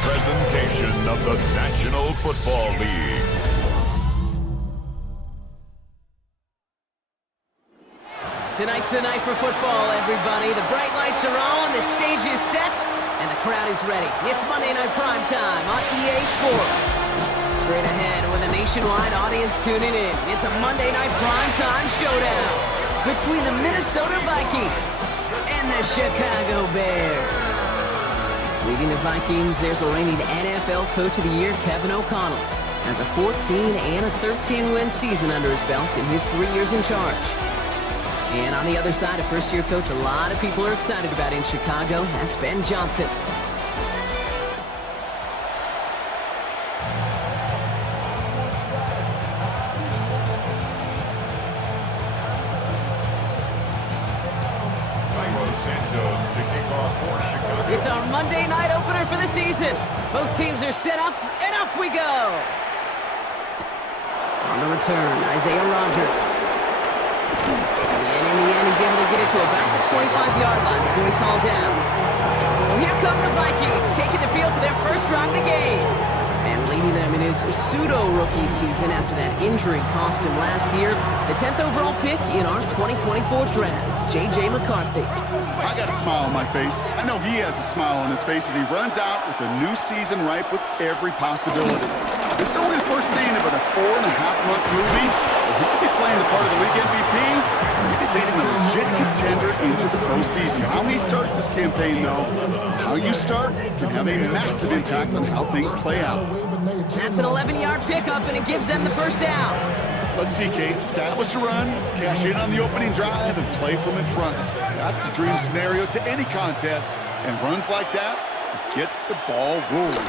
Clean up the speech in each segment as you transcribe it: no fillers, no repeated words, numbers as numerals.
presentation of the National Football League. Tonight's the night for football, everybody. The bright lights are on, the stage is set, and the crowd is ready. It's Monday Night Prime Time on EA Sports. Straight ahead with a nationwide audience tuning in, it's a Monday Night Prime Time showdown between the Minnesota Vikings and the Chicago Bears. Leading the Vikings, there's a reigning NFL Coach of the Year, Kevin O'Connell, has a 14 and a 13-win season under his belt in his 3 years in charge. And on the other side, a first-year coach a lot of people are excited about in Chicago. That's Ben Johnson. It's our Monday night opener for the season. Both teams are set up, and off we go. On the return, Isaiah Rodgers. And in the end, he's able to get it to about the 25-yard line before he's hauled down. So here come the Vikings, taking the field for their first drive of the game. And leading them in his pseudo-rookie season after that injury cost him last year, the 10th overall pick in our 2024 draft, J.J. McCarthy. I got a smile on my face. I know he has a smile on his face as he runs out with a new season ripe with every possibility. This is only the first scene of a 4.5-month movie. He could be playing the part of the league MVP. He could be leading a legit contender into the postseason. How he starts this campaign, though, how you start can have a massive impact on how things play out. That's an 11-yard pickup, and it gives them the first down. Let's see, Kate. Establish a run, cash in on the opening drive, and play from in front. That's a dream scenario to any contest, and runs like that gets the ball rolling.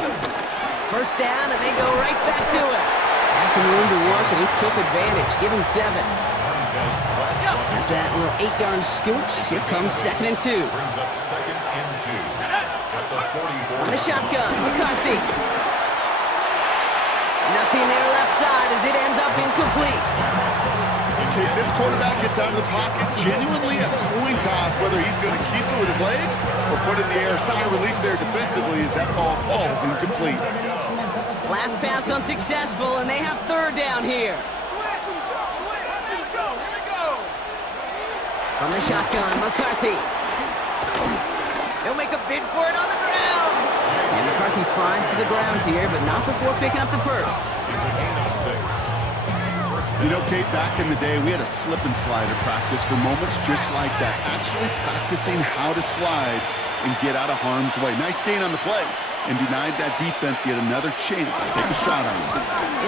First down, and they go right back to it. Had some room to work, and he took advantage, giving 7. After that little 8-yard scooch, here comes 2nd and 2. On the shotgun, McCarthy. Nothing there left side as it ends up incomplete. Okay, this quarterback gets out of the pocket, genuinely a coin toss whether he's going to keep it with his legs or put it in the air. Sigh of relief there defensively as that ball falls incomplete. Last pass unsuccessful, and they have 3rd down here. From the shotgun, McCarthy. He'll make a bid for it on the ground. And McCarthy slides to the ground here, but not before picking up the first. It's a gain of 6. You know, Kate, back in the day, we had a slip and slide at practice for moments just like that. Actually practicing how to slide and get out of harm's way. Nice gain on the play, and denied that defense yet another chance to take a shot on him.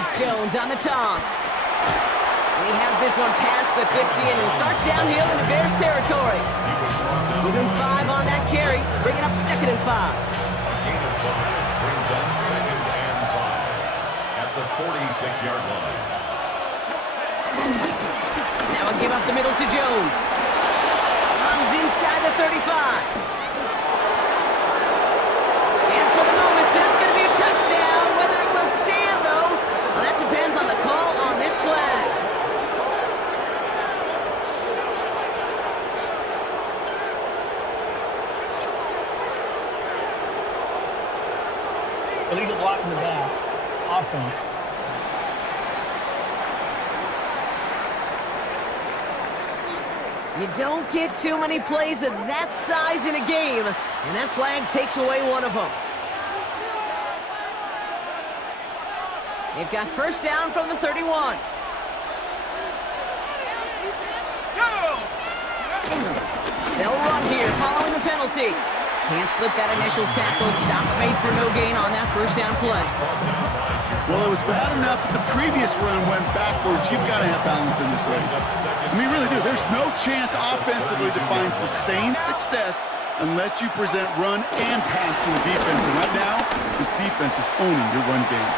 It's Jones on the toss. And he has this one past the 50, and he'll start downhill into Bears territory. Give him 5 on that carry, bringing up 2nd and 5. Gain of 5 brings up 2nd and 5 at the 46-yard line. Now a give up the middle to Jones. Runs inside the 35. And for the moment, that's going to be a touchdown. Whether it will stand, though, well, that depends on the call on this flag. Illegal block in the back. Offense. You don't get too many plays of that size in a game, and that flag takes away one of them. They've got first down from the 31. They'll run here following the penalty. Can't slip that initial tackle. Stops made for no gain on that first down play. Well, it was bad enough that the previous run went backwards. You've got to have balance in this league. I mean, really do. There's no chance offensively to find sustained success unless you present run and pass to a defense. And right now, this defense is owning your run game.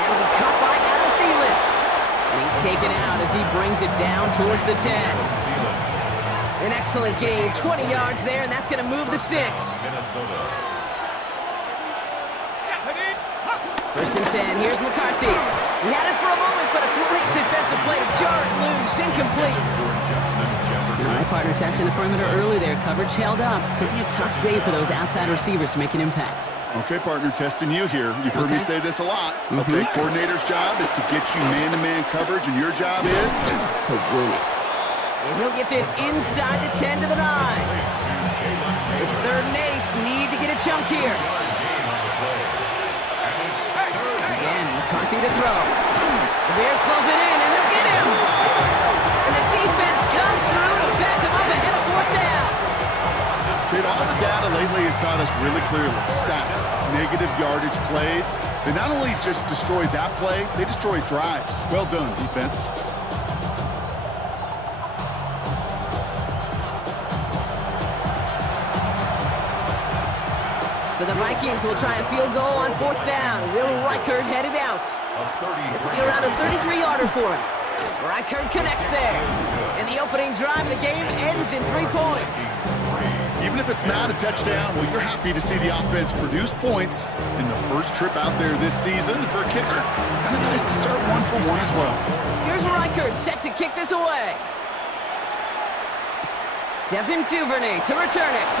That'll be caught by Adam Thielen. And he's taken out as he brings it down towards the 10. An excellent game, 20 yards there, and that's going to move the sticks. First and 10, here's McCarthy. He had it for a moment, but a great defensive play to jar it loose, incomplete. All right, partner, testing the perimeter early there. Coverage held up. Could be a tough day for those outside receivers to make an impact. Okay, partner, testing you here. You've heard me say this a lot. Okay, coordinator's job is to get you man-to-man coverage, and your job is? To win it. And he'll get this inside the 10 to the 9. It's 3rd and 8. Need to get a chunk here. Again, McCarthy to throw. The Bears close it in, and they'll get him. And the defense comes through to back him up ahead of 4th down. Dude, all the data lately has taught us really clearly. Sacks, negative yardage plays. They not only just destroy that play, they destroy drives. Well done, defense. So the Vikings will try a field goal on 4th down. Will Reichert headed out. This will be around a 33-yarder for him. Reichert connects there. And the opening drive of the game ends in 3 points. Even if it's not a touchdown, well, you're happy to see the offense produce points in the first trip out there this season. For a kicker, kind of nice to start 1 for 1 as well. Here's Reichert set to kick this away. Devin Duvernay to return it.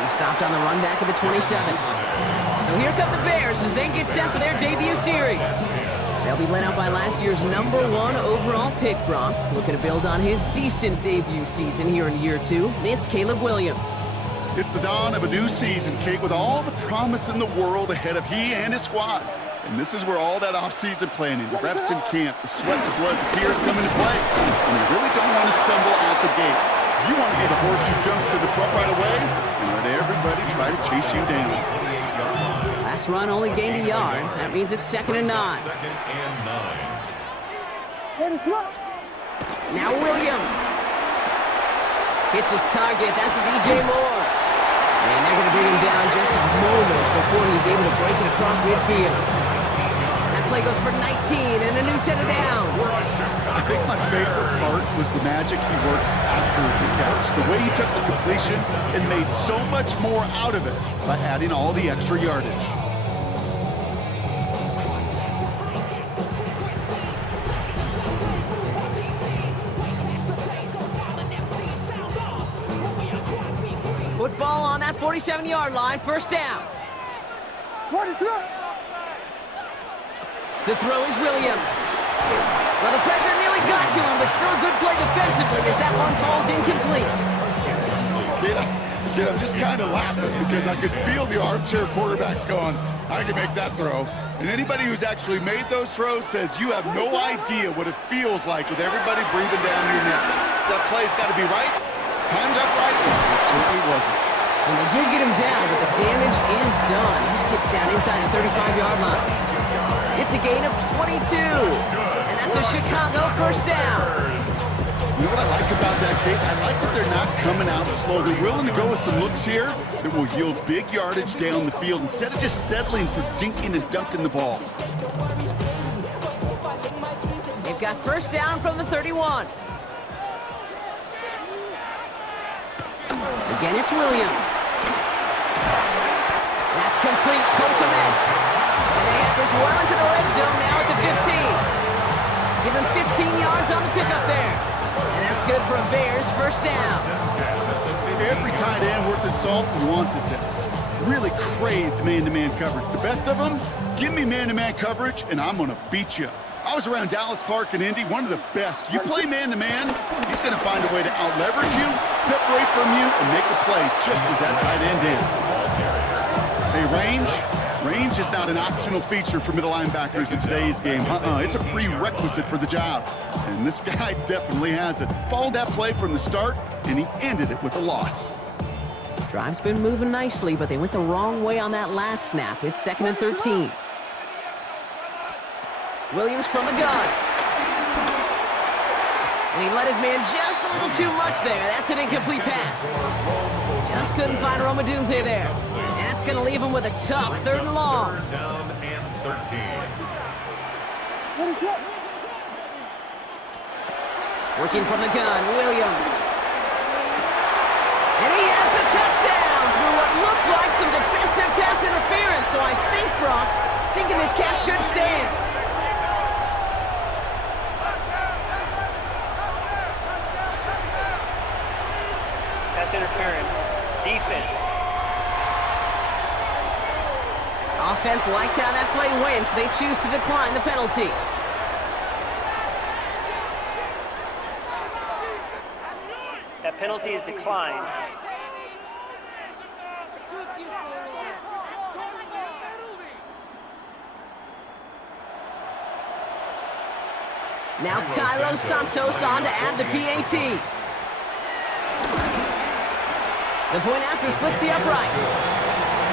He's stopped on the run back of the 27. So here come the Bears as they get set for their debut series. They'll be led out by last year's #1 overall pick, Brock. Looking to build on his decent debut season here in year 2. It's Caleb Williams. It's the dawn of a new season, Kate, with all the promise in the world ahead of he and his squad. And this is where all that off-season planning, the reps in camp, the sweat, the blood, the tears come into play. And you really don't want to stumble out the gate. You want to be the horse who jumps to the front right away and let everybody try to chase you down. Last run only gained a yard. That means it's 2nd and 9. Now Williams. Hits his target. That's DJ Moore. And they're going to bring him down just a moment before he's able to break it across midfield. That play goes for 19 and a new set of downs. I think my favorite part was the magic he worked after the catch. The way he took the completion and made so much more out of it by adding all the extra yardage. Football on that 47-yard line, 1st down. To throw is Williams. Well, the pressure nearly got to him, but still a good play defensively as that one falls incomplete. Kid, I'm just kind of laughing because I could feel the armchair quarterbacks going, I can make that throw. And anybody who's actually made those throws says you have no idea what it feels like with everybody breathing down your neck. That play's got to be right, timed up right, it certainly wasn't. And they did get him down, but the damage is done. This gets down inside the 35-yard line. It's a gain of 22. And that's a Chicago 1st down. You know what I like about that, Kate? I like that they're not coming out slow. They're willing to go with some looks here that will yield big yardage down the field instead of just settling for dinking and dunking the ball. They've got 1st down from the 31. Again, it's Williams. That's complete. Cole Kmet. And they have this well into the red zone now at the 15. Give him 15 yards on the pickup there. And that's good for a Bears 1st down. Every tight end worth his salt wanted this. Really craved man-to-man coverage. The best of them, give me man-to-man coverage, and I'm going to beat you. I was around Dallas Clark and Indy, one of the best. You play man-to-man, he's going to find a way to out-leverage you, separate from you, and make a play just as that tight end did. Hey, range is not an optional feature for middle linebackers in today's game. It's a prerequisite for the job. And this guy definitely has it. Followed that play from the start, and he ended it with a loss. Drive's been moving nicely, but they went the wrong way on that last snap. It's 2nd and 13. Williams from the gun. And he let his man just a little too much there. That's an incomplete pass. Just couldn't find Romadunze there. And that's going to leave him with a tough 3rd and long. Down and 13. Working from the gun, Williams. And he has the touchdown through what looks like some defensive Offense liked how that play went, so they choose to decline the penalty. That penalty is declined. Now Cairo Santos on to add the PAT. The point after splits the uprights.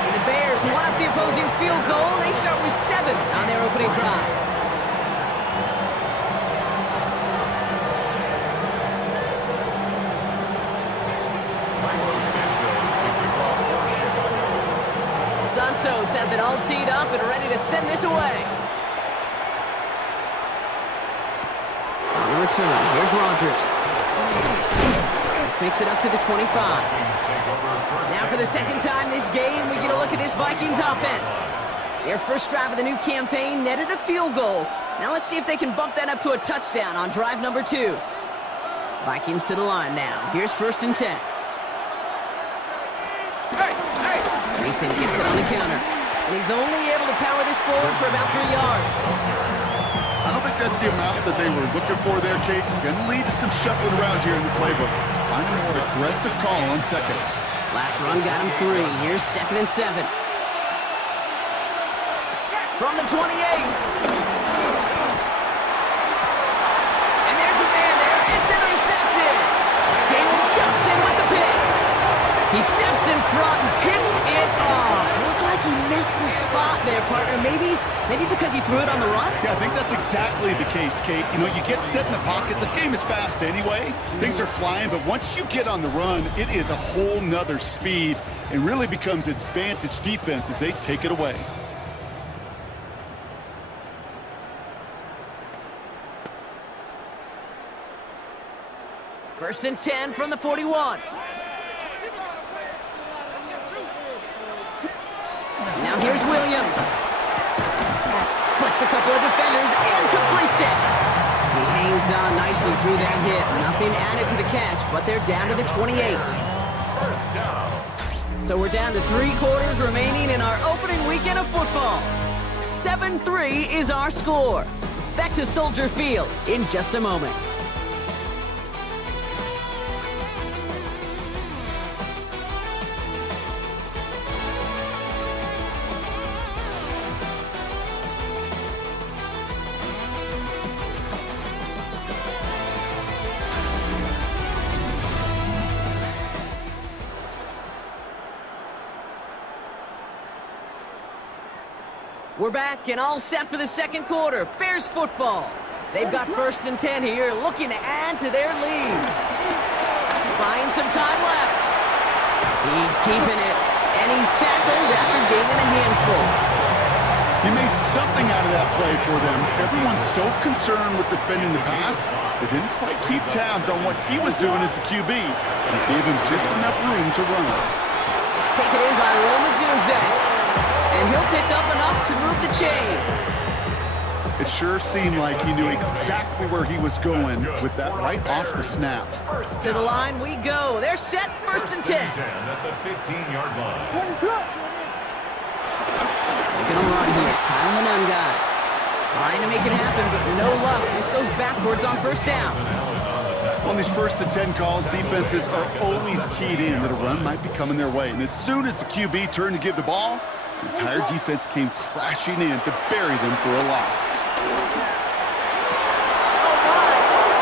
And the Bears want up the opposing field goal. They start with 7 on their opening drive. Santos has it all teed up and ready to send this away. On the return, here's Rodgers. This makes it up to the 25. Now for the second time this game, we get a look at this Vikings offense. Their first drive of the new campaign netted a field goal. Now let's see if they can bump that up to a touchdown on drive number 2. Vikings to the line now. Here's 1st and 10. Mason gets it on the counter. And he's only able to power this forward for about 3 yards. I don't think that's the amount that they were looking for there, Kate. Going to lead to some shuffling around here in the playbook. Find a more aggressive call on second. Last run got him 3. Here's 2nd and 7. From the 28. And there's a man there. It's intercepted. Jalen Johnson with the pick. He steps in front and picks it off. Looked like he missed the spot there, partner. Maybe because he threw it on the run? Yeah, I think that's exactly the case, Kate. You know, you get set in the pocket. This game is fast anyway. Things are flying, but once you get on the run, it is a whole nother speed and really becomes advantage defense as they take it away. First and 10 from the 41. Now here's Williams. Splits a couple of defenders and completes it. He hangs on nicely through that hit. Nothing added to the catch, but they're down to the 28. First down. So we're down to 3 quarters remaining in our opening weekend of football. 7-3 is our score. Back to Soldier Field in just a moment. We're back and all set for the second quarter. Bears football. They've got 1st and 10 here, looking to add to their lead. Buying some time left. He's keeping it, and he's tackled after gaining a handful. He made something out of that play for them. Everyone's so concerned with defending the pass, they didn't quite keep tabs on what he was doing as a QB. It gave him just enough room to run. It's taken in by Roma Dunze. And he'll pick up enough to move the chains. It sure seemed like he knew exactly where he was going with that right off the snap. To the line we go. They're set 1st and 10. At the 15-yard line. Making a run here. Kyle Manunga. Trying to make it happen, but no luck. This goes backwards on 1st down. On these 1st and 10 calls, defenses are always keyed in that a run might be coming their way. And as soon as the QB turned to give the ball, the entire defense came crashing in to bury them for a loss. Oh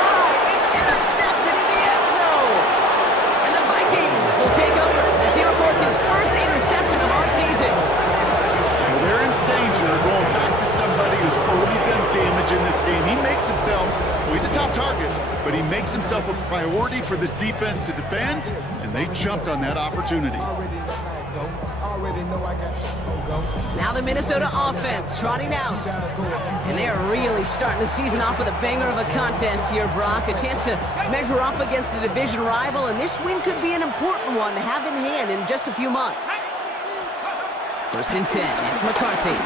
my, it's intercepted in the end zone. And the Vikings will take over as he records his 1st interception of our season. Well, they're in danger going back to somebody who's already done damage in this game. He makes himself, well, he's a top target, but he makes himself a priority for this defense to defend, and they jumped on that opportunity. Now the Minnesota offense trotting out. And they are really starting the season off with a banger of a contest here, Brock. A chance to measure up against a division rival, and this win could be an important one to have in hand in just a few months. 1st and 10, it's McCarthy.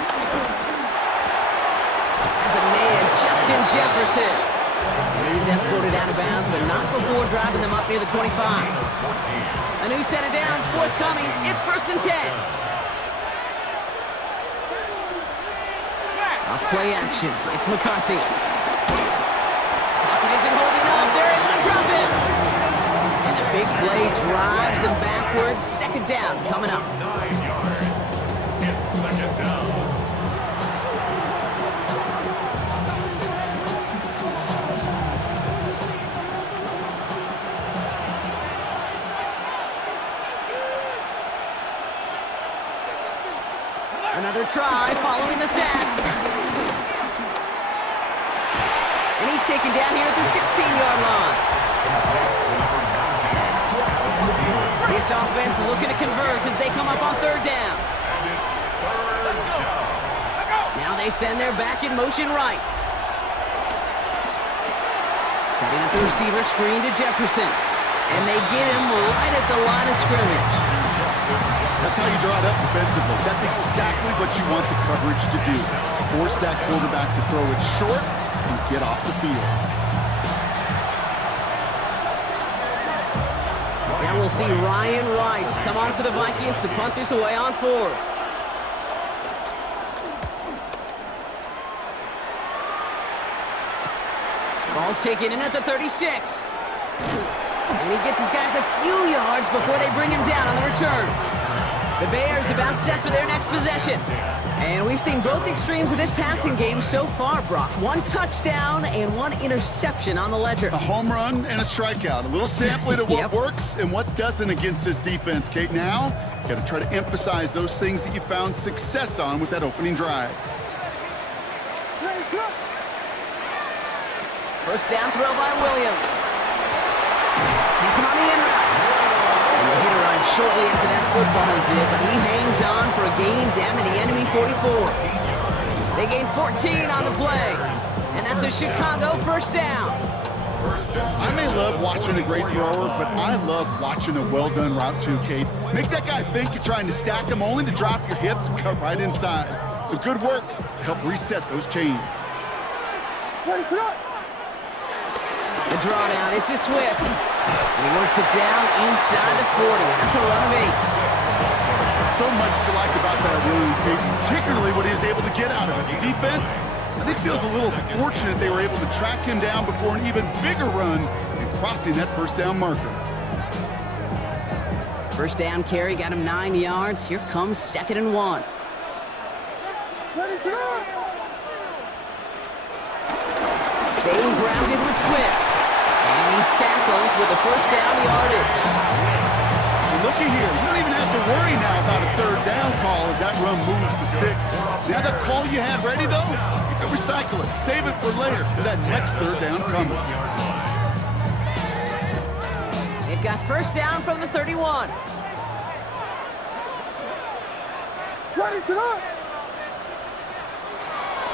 As a man, Justin Jefferson. And he's escorted out of bounds, but not before driving them up near the 25. A new set of downs forthcoming. It's 1st and 10. Off play action. It's McCarthy. Pocket isn't holding up. They're able to drop it. And the big play drives them backwards. Second down coming up. 9 yards. It's second down. Another try following the sack. And he's taken down here at the 16-yard line. This offense looking to convert as they come up on third down. And it's third down. Now they send their back in motion right. Setting up the receiver screen to Jefferson. And they get him right at the line of scrimmage. That's how you draw it up defensively. That's exactly what you want the coverage to do. Force that quarterback to throw it short and get off the field. Now we'll see Ryan Wright come on for the Vikings to punt this away on fourth. Ball taken in at the 36. And he gets his guys a few yards before they bring him down on the return. The Bears about set for their next possession. And we've seen both extremes of this passing game so far, Brock. 1 touchdown and 1 interception on the ledger. A home run and a strikeout. A little sampling of what works and what doesn't against this defense, Kate. Now, you got to try to emphasize those things that you found success on with that opening drive. First down throw by Williams. Hits him on the end route. And the hit arrived shortly after that football did, but he hangs on for a gain down to the enemy 44. They gain 14 on the play. And that's a Chicago first down. I may love watching a great thrower, but I love watching a well-done route too, Kate. Make that guy think you're trying to stack him only to drop your hips and cut right inside. So good work to help reset those chains. The drawdown is to Swift. And he works it down inside the 40. That's a run of 8. So much to like about that run, Kate, particularly what he was able to get out of it. The defense, I think, feels a little fortunate they were able to track him down before an even bigger run and crossing that first down marker. First down carry got him 9 yards. Here comes 2nd and 1. Staying grounded with Swift. And he's tackled with the first down yardage. And looky here, you don't even have to worry now about a third down call as that run moves the sticks. Now that call you had ready, though, you can recycle it. Save it for later for that next third down coming. They've got first down from the 31.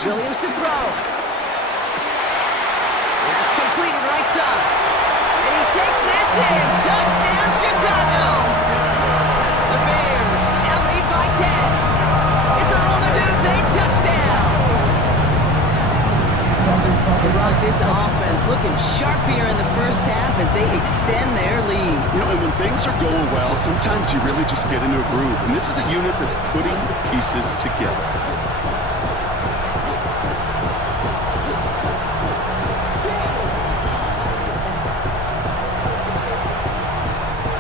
Williams to throw. That's completed right side. And he takes this in. Touchdown, Chicago. The Bears now lead by 10. It's a roll the dudes, a touchdown. To rock this offense looking sharp here in the first half as they extend their lead. You know, and when things are going well, sometimes you really just get into a groove. And this is a unit that's putting the pieces together.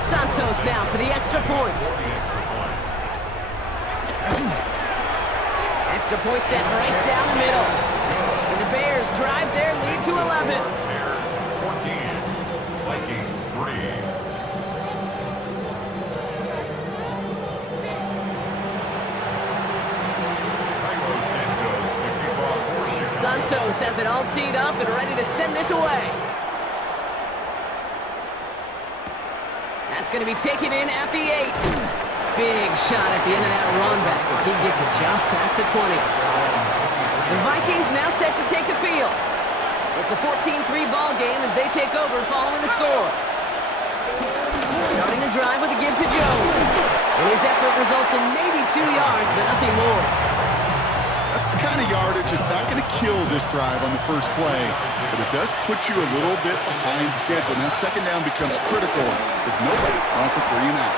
Santos now for the extra point. Extra point set right down the middle. And the Bears drive their lead to 11. Bears 14, Vikings 3. Santos has it all teed up and ready to send this away. That's going to be taken in at the 8. Big shot at the end of that run back as he gets it just past the 20. The Vikings now set to take the field. It's a 14-3 ball game as they take over following the score. Starting the drive with a give to Jones. And his effort results in maybe 2 yards, but nothing more. That's the kind of yardage that's not going to kill this drive on the first play, but it does put you a little bit behind schedule. Now second down becomes critical because nobody wants a 3 and out.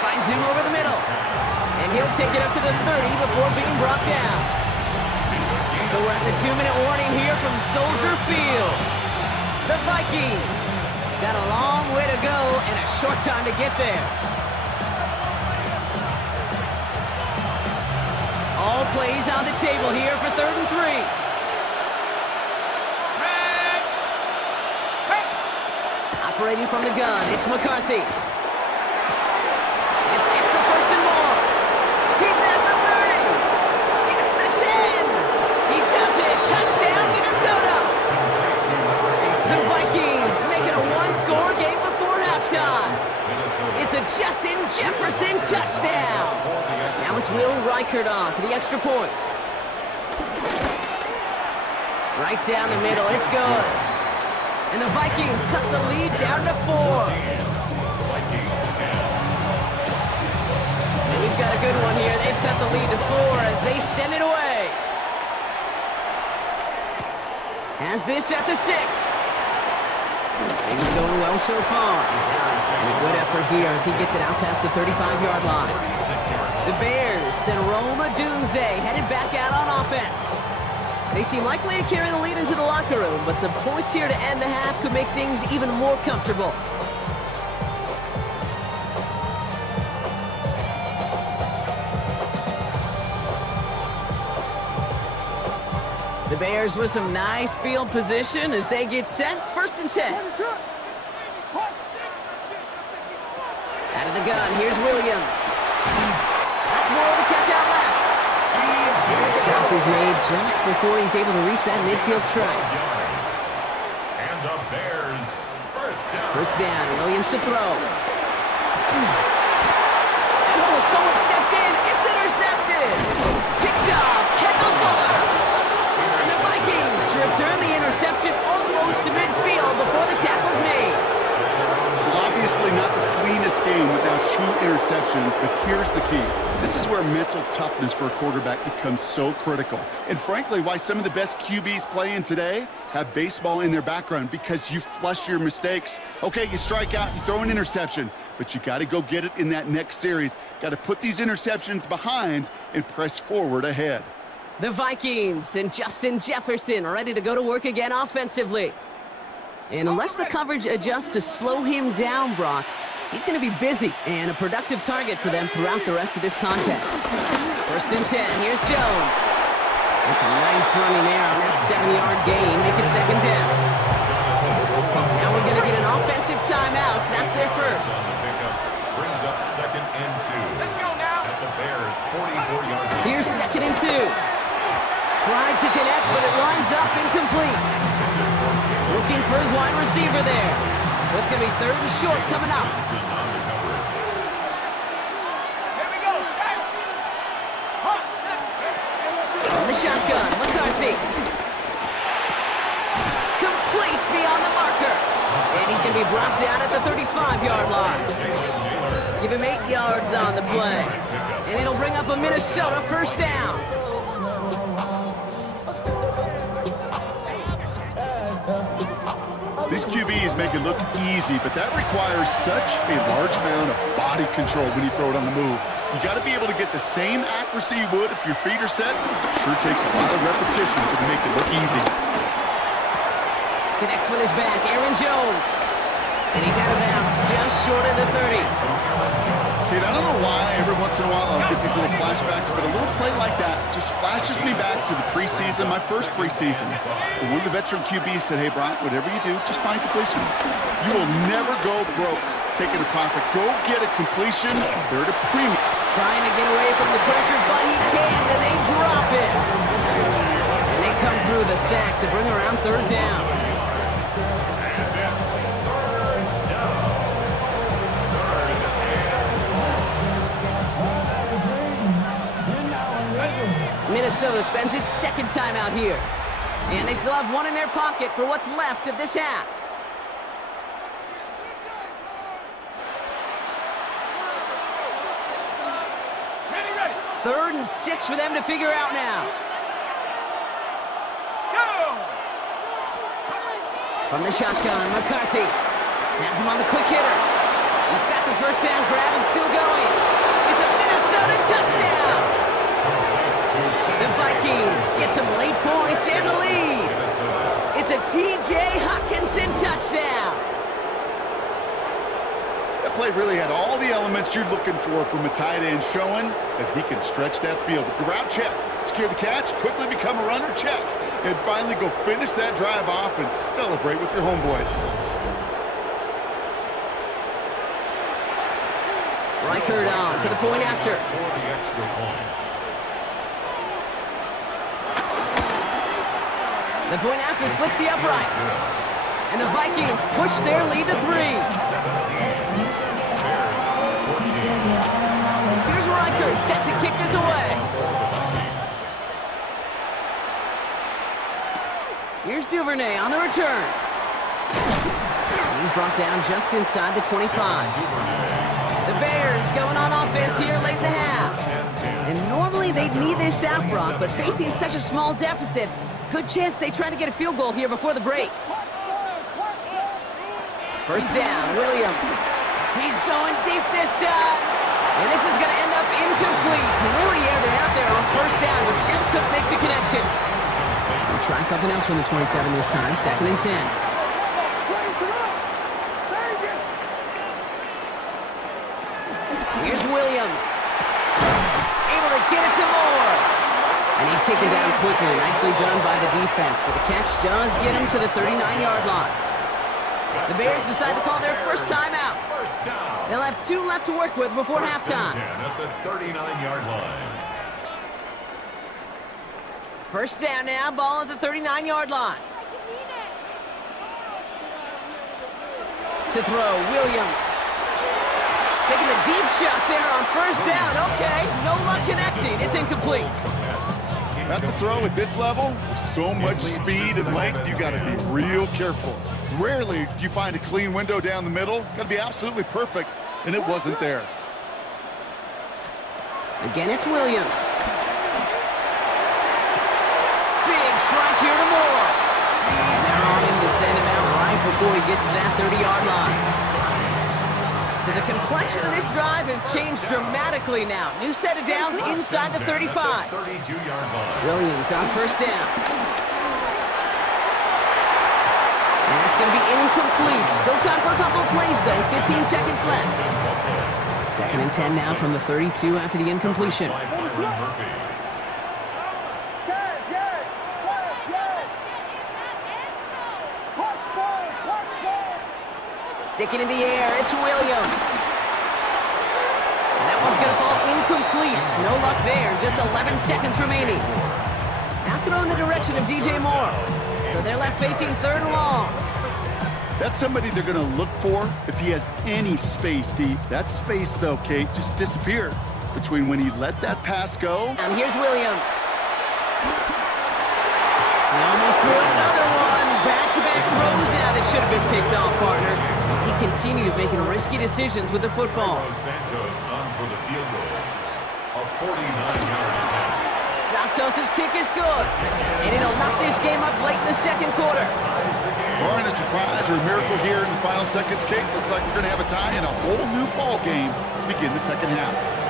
Finds him over the middle. And he'll take it up to the 30 before being brought down. So we're at the 2-minute warning here from Soldier Field. The Vikings got a long way to go and a short time to get there. All plays on the table here for 3rd and 3. Operating from the gun, it's McCarthy. This gets the 1st and more. He's at the 30. Gets the 10. He does it. Touchdown, Minnesota. The Vikings make it a 1-score game before halftime. It's a Justin Jefferson touchdown. Now it's Will Reichert on for the extra point. Right down the middle, it's good. And the Vikings cut the lead down to 4. We've got a good one here. They've cut the lead to 4 as they send it away. Has this at the 6. Things going well so far. And a good effort here as he gets it out past the 35-yard line. The Bears send Roma Dunze headed back out on offense. They seem likely to carry the lead into the locker room, but some points here to end the half could make things even more comfortable. The Bears with some nice field position as they get set. 1st and 10. Out of the gun, here's Williams. That's Moore to catch out left. And the stop is made just before he's able to reach that midfield stripe. And the Bears First down, Williams to throw. And someone stepped in. It's intercepted. Picked off Kendall Fuller. And the Vikings return the interception almost to midfield before the tackle's made. Obviously not the cleanest game without 2 interceptions, but here's the key. This is where mental toughness for a quarterback becomes so critical. And frankly, why some of the best QBs playing today have baseball in their background, because you flush your mistakes. Okay, you strike out, you throw an interception, but you got to go get it in that next series. Got to put these interceptions behind and press forward ahead. The Vikings and Justin Jefferson are ready to go to work again offensively. And unless the coverage adjusts to slow him down, Brock, he's going to be busy and a productive target for them throughout the rest of this contest. 1st and 10, here's Jones. That's a nice running there on that 7-yard gain. Make it 2nd down. Now we're going to get an offensive timeout, so that's their first. brings up 2nd and 2. Let's go now. At the Bears' 44-yard line. Here's 2nd and 2. Tried to connect, but it lines up incomplete. Looking for his wide receiver there. So it's going to be 3rd and short coming up. Here we go, set. On the shotgun, McCarthy. Complete beyond the marker. And he's going to be brought down at the 35-yard line. Give him 8 yards on the play. And it'll bring up a Minnesota 1st down. These QBs make it look easy, but that requires such a large amount of body control when you throw it on the move. You got to be able to get the same accuracy you would if your feet are set. Sure takes a lot of repetition to make it look easy. Connects with his back, Aaron Jones. And he's out of bounds, just short of the 30. Kate, I don't know why every once in a while I'll get these little flashbacks, but a little play like that just flashes me back to the preseason, my first preseason. And one of the veteran QBs said, hey, Bryant, whatever you do, just find completions. You will never go broke taking a profit. Go get a completion. They're at a premium. Trying to get away from the pressure, but he can't, and they drop it. And they come through the sack to bring around 3rd down. Minnesota spends its 2nd time out here. And they still have 1 in their pocket for what's left of this half. Ready. 3rd and 6 for them to figure out now. Go! From the shotgun, McCarthy has him on the quick hitter. He's got the 1st down grab and still going. It's a Minnesota touchdown. The Vikings get some late points T.J. Hockenson touchdown. That play really had all the elements you're looking for from a tight end, showing that he can stretch that field with the route check, secure the catch, quickly become a runner check, and finally go finish that drive off and celebrate with your homeboys. Reichert on for the point after. For the extra point. The point after splits the uprights. And the Vikings push their lead to 3. 17. Bears 14. Here's Reichert set to kick this away. Here's Duvernay on the return. And he's brought down just inside the 25. The Bears going on offense here late in the half. And normally they'd need this out, Brock, but facing such a small deficit, good chance they try to get a field goal here before the break. First down, Williams. He's going deep this time. And this is going to end up incomplete. Really aired it out there on first down, but just couldn't make the connection. We'll try something else from the 27 this time, 2nd and 10. Here's Williams. Able to get it to Moore. And he's taken down quickly. Nicely done by the defense. But the catch does get him to the 39-yard line. The Bears decide to call their first timeout. They'll have 2 left to work with before halftime. 10 at the 39-yard line. First down now, ball at the 39-yard line. To throw, Williams. Taking a deep shot there on first down. Okay, no luck connecting. It's incomplete. That's a throw at this level. With so much speed and length, you got to be real careful. Rarely do you find a clean window down the middle. Got to be absolutely perfect, and it wasn't there. Again, it's Williams. Big strike here to Moore. And they're on him to send him out right before he gets to that 30-yard line. So the complexion of this drive has changed dramatically now. New set of downs inside the 35. 32-yard line. Williams on first down. And that's going to be incomplete. Still time for a couple of plays, though. 15 seconds left. 2nd and 10 now from the 32 after the incompletion. Sticking in the air, it's Williams. And that one's going to fall incomplete. No luck there, just 11 seconds remaining. Now throw in the direction of DJ Moore. So they're left facing 3rd and long. That's somebody they're going to look for if he has any space deep. That space, though, Kate, just disappeared between when he let that pass go. And here's Williams. He almost threw another one. Back-to-back throws now that should have been picked off, partner, as he continues making risky decisions with the football. Santos on for the field goal. A 49-yard attempt. Santos' kick is good, and it'll knock this game up late in the 2nd quarter. Barring a surprise or a miracle here in the final seconds, Kate, looks like we're going to have a tie and a whole new ball game to begin the 2nd half.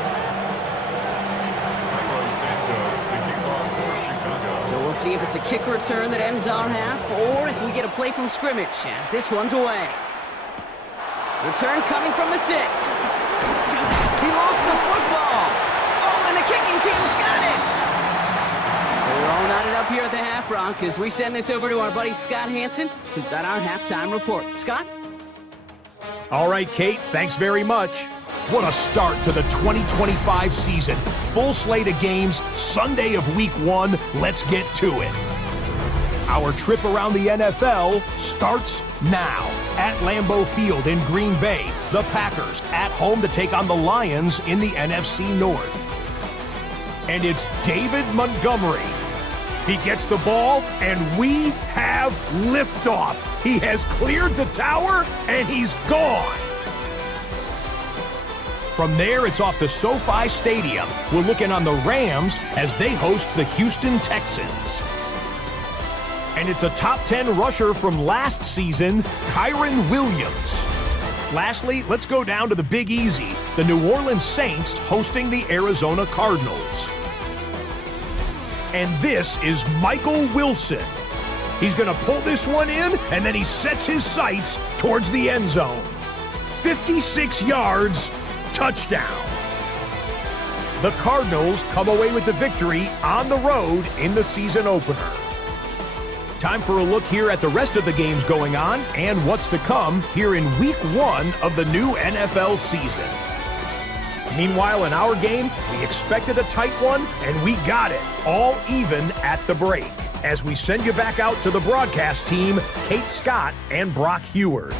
We'll see if it's a kick return that ends our half, or if we get a play from scrimmage, as this one's away. Return coming from the 6. He lost the football. Oh, and the kicking team's got it. So we're all knotted up here at the half, Brock, as we send this over to our buddy Scott Hansen, who's got our halftime report. Scott? All right, Kate, thanks very much. What a start to the 2025 season. Full slate of games, Sunday of week 1. Let's get to it. Our trip around the NFL starts now. At Lambeau Field in Green Bay, the Packers at home to take on the Lions in the NFC North. And it's David Montgomery. He gets the ball, and we have liftoff. He has cleared the tower, and he's gone. From there, it's off to SoFi Stadium. We're looking on the Rams as they host the Houston Texans. And it's a top 10 rusher from last season, Kyren Williams. Lastly, let's go down to the Big Easy, the New Orleans Saints hosting the Arizona Cardinals. And this is Michael Wilson. He's going to pull this one in, and then he sets his sights towards the end zone. 56 yards, touchdown. The Cardinals come away with the victory on the road in the season opener. Time for a look here at the rest of the games going on and what's to come here in Week 1 of the new NFL season. Meanwhile, in our game, we expected a tight one, and we got it, all even at the break. As we send you back out to the broadcast team, Kate Scott and Brock Heward.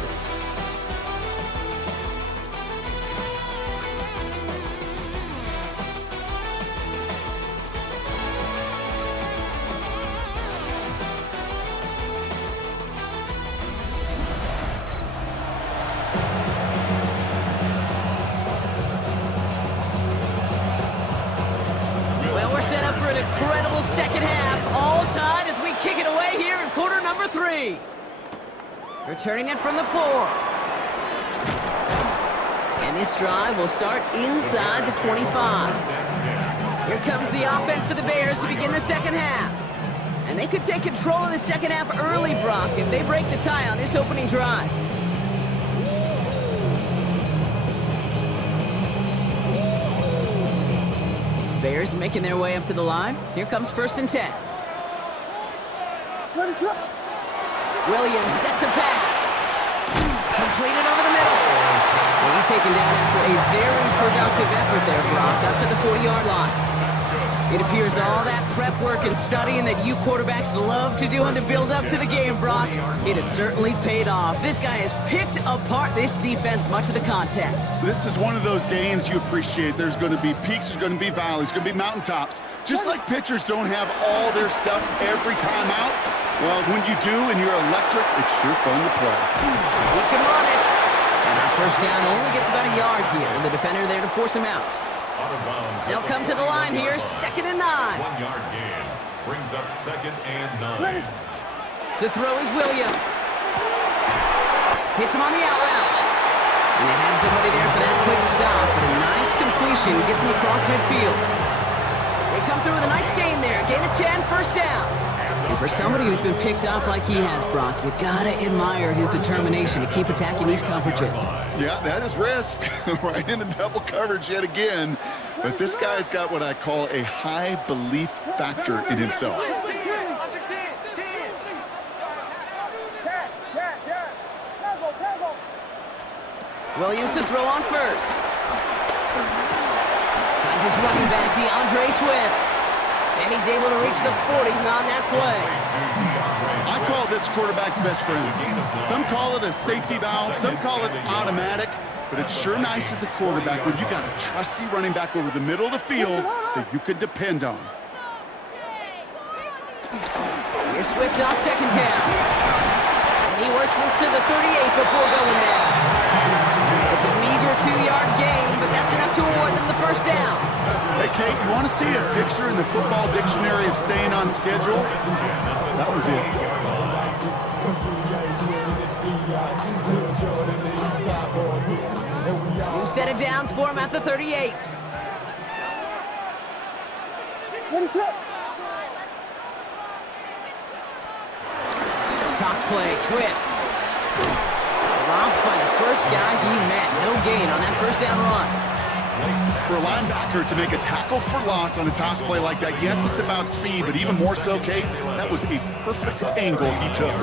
Set up for an incredible second half, all tied as we kick it away here in quarter number 3. Returning it from the 4. And this drive will start inside the 25. Here comes the offense for the Bears to begin the second half. And they could take control of the second half early, Brock, if they break the tie on this opening drive. Bears making their way up to the line. Here comes 1st and 10. Williams set to pass. Completed over the middle. Well, he's taken down after a very productive effort there, Brock, up to the 40-yard line. It appears all that prep work and studying that you quarterbacks love to do in the build-up to the game, Brock, it has certainly paid off. This guy has picked apart this defense much of the contest. This is one of those games you appreciate. There's going to be peaks, there's going to be valleys, there's going to be mountaintops. Just like pitchers don't have all their stuff every time out, well, when you do and you're electric, it's sure fun to play. He can run it. And our first down only gets about a yard here, and the defender there to force him out. They'll come to the line here, 2nd and 9. 1-yard gain brings up 2nd and 9. To throw is Williams. Hits him on the out route. And they had somebody there for that quick stop, but a nice completion gets him across midfield. They come through with a nice gain there. Gain of 10, 1st down. And for somebody who's been picked off like he has, Brock, you gotta admire his determination to keep attacking these coverages. Yeah, that is risk. Right into double coverage yet again. But this guy's got what I call a high belief factor in himself. Williams to throw on 1st. Finds his running back, DeAndre Swift. And he's able to reach the 40 on that play. I call this quarterback's best friend. Some call it a safety valve, some call it automatic, but it's sure nice as a quarterback when you got a trusty running back over the middle of the field that you can depend on. Here's Swift on 2nd down. And he works this to the 38 before going down. It's a meager 2-yard gain, but that's enough to award them the 1st down. Hey, Kate, you want to see a picture in the football dictionary of staying on schedule? That was it. New set of downs for him at the 38. Toss play, Swift. Dropped by the first guy he met. No gain on that 1st down run. For a linebacker to make a tackle for loss on a toss play like that, yes, it's about speed, but even more so, Kate, that was a perfect angle he took.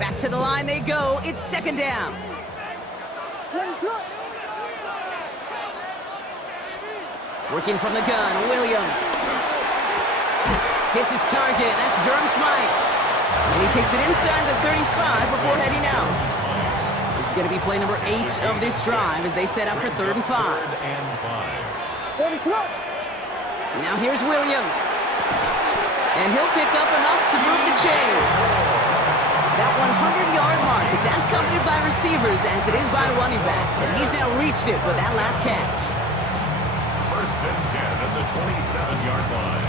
Back to the line they go. It's 2nd down. Working from the gun, Williams. Hits his target. That's Durham Smythe. And he takes it inside the 35 before heading out. This is going to be play number 8 of this drive as they set up for 3rd and 5. Now here's Williams. And he'll pick up enough to move the chains. That 100-yard mark, it's as coveted by receivers as it is by running backs. And he's now reached it with that last catch. 1st and 10 at the 27-yard line.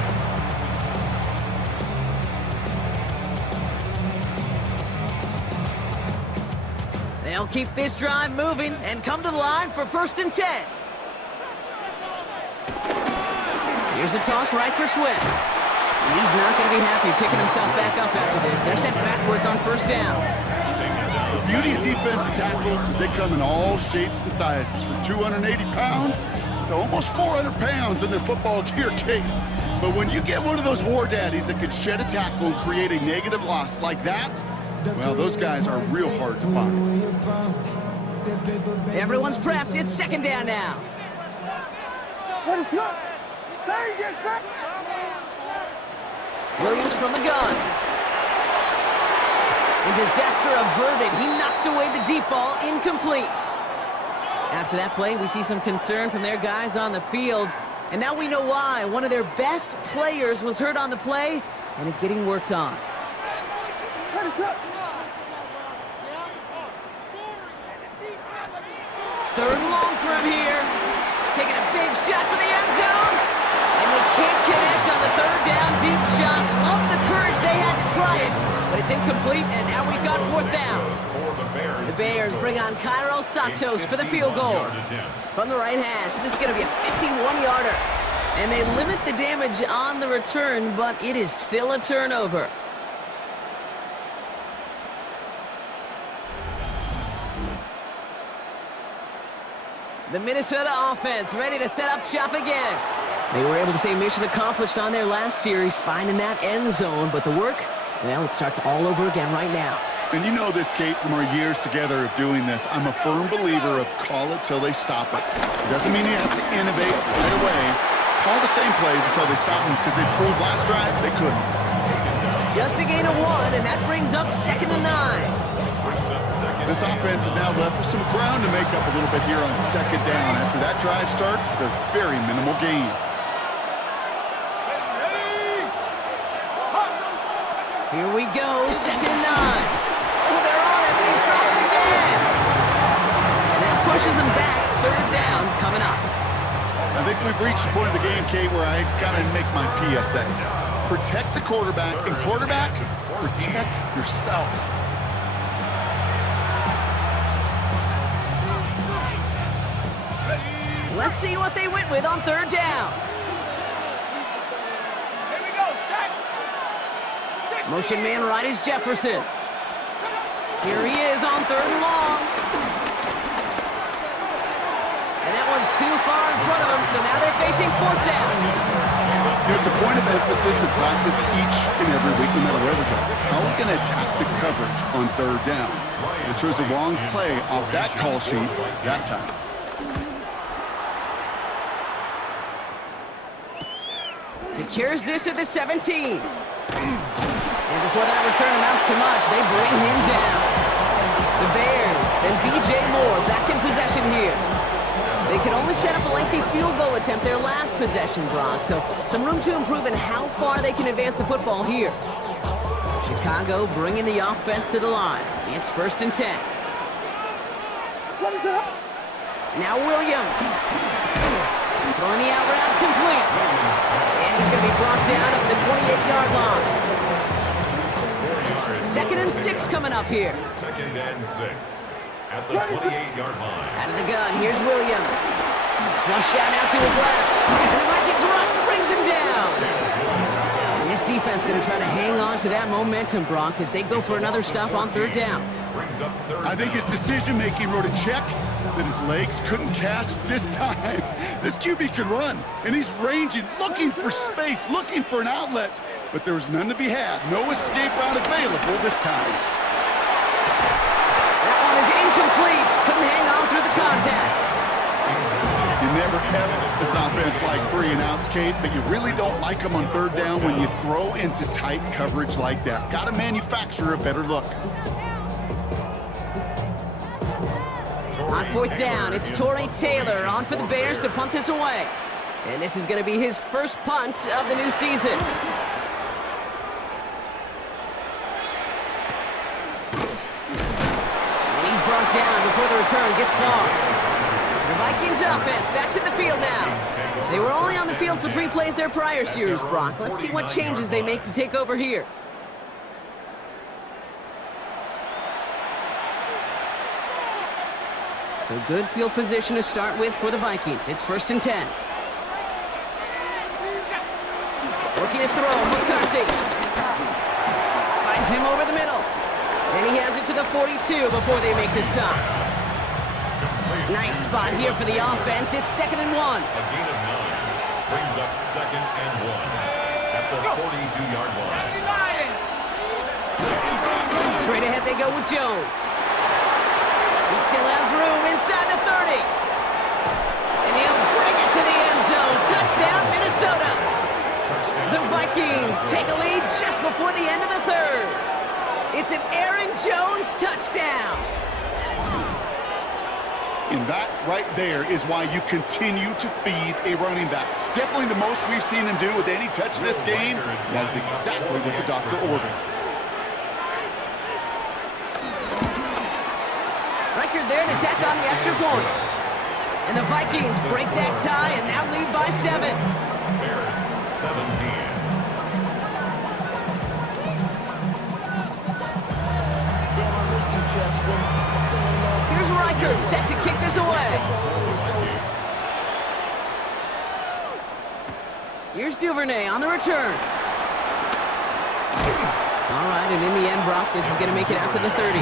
They'll keep this drive moving and come to the line for 1st and 10. Here's a toss right for Swift. And he's not going to be happy picking himself back up after this. They're sent backwards on first down. The beauty of defensive tackles is they come in all shapes and sizes, from 280 pounds to almost 400 pounds in their football gear, Kate. But when you get one of those war daddies that could shed a tackle and create a negative loss like that, well, those guys are real hard to find. Everyone's prepped. It's second down now. What is up? Williams from the gun. And disaster averted. He knocks away the deep ball, incomplete. After that play, we see some concern from their guys on the field. And now we know why. One of their best players was hurt on the play and is getting worked on. Third and long for him here. Taking a big shot for the end zone. And they can't connect on the third down deep shot. Love the courage they had to try it, but it's incomplete, and now we've got fourth down. The Bears bring on Cairo Santos for the field goal. From the right hash, this is going to be a 51-yarder. And they limit the damage on the return, but it is still a turnover. The Minnesota offense ready to set up shop again. They were able to say mission accomplished on their last series, finding that end zone, but the work, well, it starts all over again right now. And you know this, Kate, from our years together of doing this. I'm a firm believer of call it till they stop it. It doesn't mean you have to innovate right away. Call the same plays until they stop them, because they proved last drive they couldn't. Just a gain of 1, and that brings up 2nd and 9. This offense is now left with some ground to make up a little bit here on second down after that drive starts with a very minimal gain. Here we go, 2nd and 9. Oh, they're on him, and he's dropped again. And that pushes him back. Third down coming up. I think we've reached the point of the game, Kate, where I got to make my PSA. Protect the quarterback, and quarterback, protect yourself. Let's see what they went with on third down. Here we go, set. Motion man right is Jefferson. Here he is on third and long. And that one's too far in front of him, so now they're facing fourth down. It's a point of emphasis in practice each and every week, no matter where we go. How are we going to attack the coverage on third down? They chose the wrong play off that call sheet that time. Secures this at the 17. And before that return amounts to much, they bring him down. The Bears and DJ Moore back in possession here. They could only set up a lengthy field goal attempt their last possession, Brock, so some room to improve in how far they can advance the football here. Chicago bringing the offense to the line. It's 1st and 10. Now Williams. Throwing the out route complete. And he's going to be brought down at the 28-yard line. 2nd and 6 coming up here. 2nd and 6 at the 28-yard line. Out of the gun, here's Williams. Flush out now to his left. And the Vikings rush brings him down. And this defense going to try to hang on to that momentum, Brock, as they go for another stop on third down. I think his decision-making wrote a check that his legs couldn't catch this time. This QB can run, and he's ranging, looking for space, looking for an outlet. But there was none to be had. No escape route available this time. That one is incomplete. Couldn't hang on through the contact. You never ever as an offense like 3 and outs, Kate, but you really don't like them on third down when you throw into tight coverage like that. Got to manufacture a better look. On fourth down, it's Torrey Taylor on for the Bears to punt this away. And this is going to be his first punt of the new season. And he's brought down before the return gets far. The Vikings offense back to the field now. They were only on the field for 3 plays their prior series, Brock. Let's see what changes they make to take over here. So good field position to start with for the Vikings. It's 1st and 10. looking to throw. McCarthy finds him over the middle. And he has it to the 42 before they make the stop. Nice spot here for the offense. It's 2nd and 1. A gain of 9 brings up 2nd and 1 at the 42-yard line. Straight ahead they go with Jones. He still has room inside the 30. And he'll bring it to the end zone. Touchdown, Minnesota. The Vikings take a lead just before the end of the 3rd. It's an Aaron Jones touchdown. And that right there is why you continue to feed a running back. Definitely the most we've seen him do with any touch this game. That is exactly what the doctor ordered. Reichard there to tack on the extra points. And the Vikings break that tie and now lead by 7. Bears 17. Here's Reichard set to kick this away. Here's Duvernay on the return. All right, and in the end, Brock, this is going to make it out to the 30.